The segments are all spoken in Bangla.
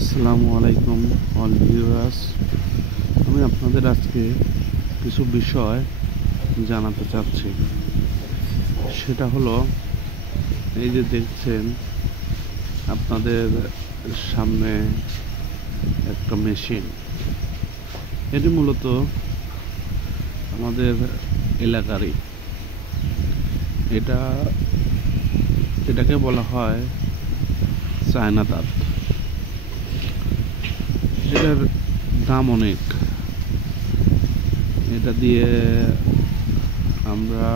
আসসালামু আলাইকুম অল ভিউয়ার্স। আমি আপনাদের আজকে কিছু বিষয় জানাতে চাচ্ছি। সেটা হলো, এই যে দেখছেন আপনাদের সামনে একটা মেশিন। এটি মূলত আমাদের এলাকারই। এটাকে বলা হয় চায়না তাঁত। এটার দাম অনেক। এটা দিয়ে আমরা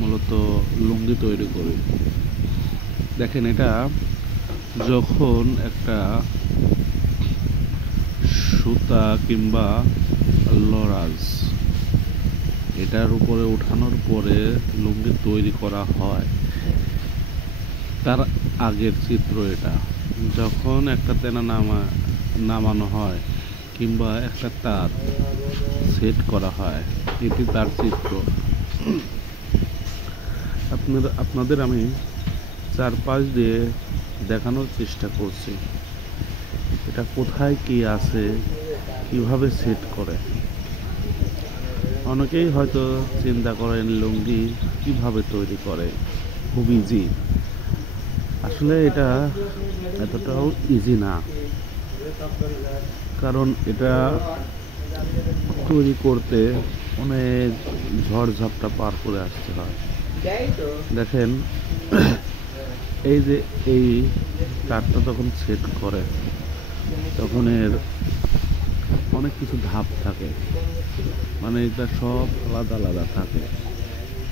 মূলত লুঙ্গি তৈরি করি। দেখেন, এটা যখন একটা সুতা কিংবা লরাজ এটার উপরে উঠানোর পরে লুঙ্গি তৈরি করা হয়, তার আগের চিত্র এটা। যখন একটা তেনা নামানো হয় কিংবা একটা তাঁত সেট করা হয়, এটি তার চিত্র। আপনাদের আমি চারপাশ দিয়ে দেখানোর চেষ্টা করছি এটা কোথায় কি আছে, কিভাবে সেট করে। অনেকেই হয়তো চিন্তা করেন লুঙ্গি কিভাবে তৈরি করে, খুব ইজি। আসলে এটা এতটাও ইজি না, কারণ এটা তৈরি করতে অনেক ঝড়ঝাপটা পার করে আসতে হয়। দেখেন, এই তারটা যখন সেট করে তখন এর অনেক কিছু ধাপ থাকে, মানে এটা সব আলাদা আলাদা থাকে।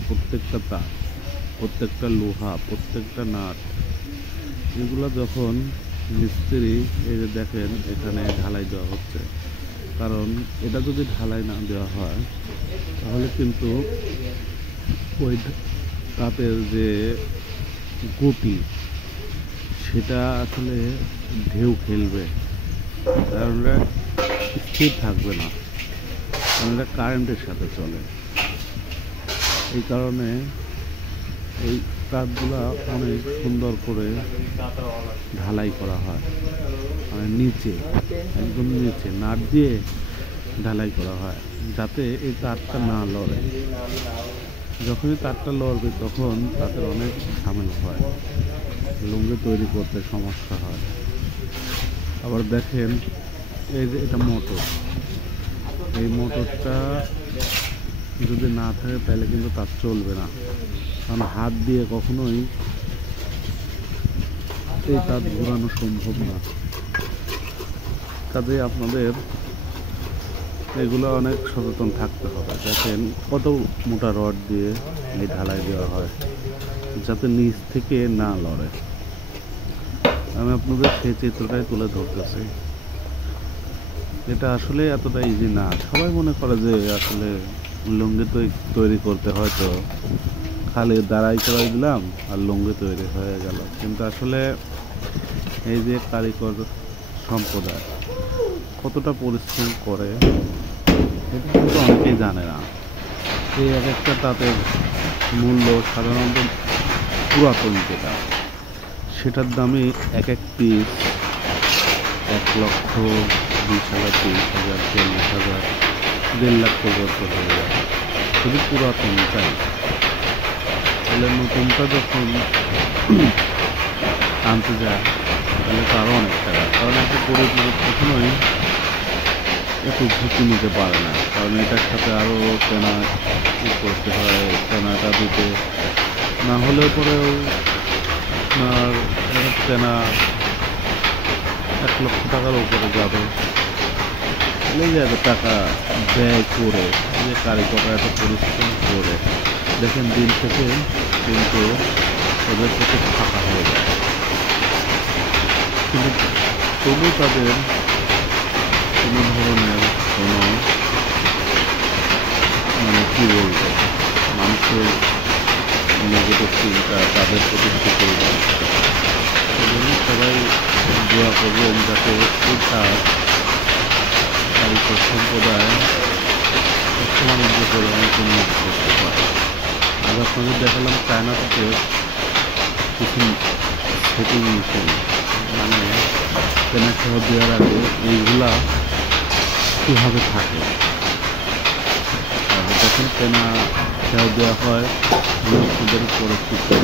প্রত্যেকটা তার, প্রত্যেকটা লোহা, প্রত্যেকটা নাট, এগুলো যখন মিস্ত্রি, এই যে দেখেন এখানে ঢালাই দেওয়া হচ্ছে। কারণ এটা যদি ঢালাই না দেওয়া হয় তাহলে কিন্তু ওই তাঁতের যে গতি সেটা আসলে ঢেউ খেলবে, কারণ এটা স্থির থাকবে না, কারণ এটা কারেন্টের সাথে চলে। এই কারণে এই তাঁতগুলা অনেক সুন্দর করে ঢালাই করা হয়, মানে নিচে, একদম নিচে নাট দিয়ে ঢালাই করা হয়, যাতে এই তারটা না লড়ে। যখনই তারটা লড়বে তখন তাদের অনেক ঝামেলা হয়, লুঙ্গি তৈরি করতে সমস্যা হয়। আবার দেখেন, এই যে এটা মোটর, এই মোটরটা যদি না থাকে তাহলে কিন্তু তার চলবে না, কারণ হাত দিয়ে কখনোই এই তাঁত ঘোরানো সম্ভব না। কাজে আপনাদের এগুলো অনেক সচেতন থাকতে হবে। দেখেন কত মোটা রড দিয়ে এই ঢালাই দেওয়া হয়, যাতে নিচ থেকে না লড়ে। আমি আপনাদের সেই চিত্রটাই তুলে ধরতেছি। এটা আসলে এতটা ইজি না। সবাই মনে করে যে আসলে লুঙ্গি তৈরি করতে হয়তো খালি দাঁড়াই করে দিলাম আর লুঙ্গি তৈরি হয়ে গেল, কিন্তু আসলে এই যে কারিগর সম্প্রদায় কতটা পরিশ্রম করে এটা কিন্তু অনেকেই জানে না। এই এক একটা তাঁতের মূল্য সাধারণত পুরাতন যেটা, সেটার দামে এক এক পিস 1,20,000, 30,000, 40,000, 1.5 লাখ পর্যন্ত হয়ে যায় শুধু পুরাতনটাই। তাহলে নতুনটা যখন আনতে যায় তাহলে তারও অনেক টাকা, কারণ একটা গরিব লোক কখনোই একটু ঝুঁকি নিতে পারে না, কারণ এটার সাথে আরও কেনা করতে হয়, কেনাটা দিতে না হলেও পরেও আপনার কেনা 1 লক্ষ টাকার উপরে যাবে। লেগে যাবে টাকা ব্যয় করে, যে কারিগররা এত পরিশ্রম করে। দেখেন দিন থেকে কিন্তু ওদের থেকে ফাঁকা হয়ে যায়, কিন্তু তবু তাদের কোনো ধরনের কোনো, মানে কী বলবো, মানুষের নেগেটিভ চিন্তা তাদের প্রতি থেকে যায়। সেজন্য সবাই দোয়া করবেন যাতে এই কাজ কারিগর সম্প্রদায় সমানযোগ্য পরিমাণে উন্নত করতে পারে। আজ আপনাদের দেখালাম চায়না থেকে কিছু সেটিং মেশিন, মানে কেনা সহ দেওয়ার আগে এইগুলা কীভাবে থাকে, আর যখন কেনা সহ দেওয়া হয় আপনাদের পরিস্থিতি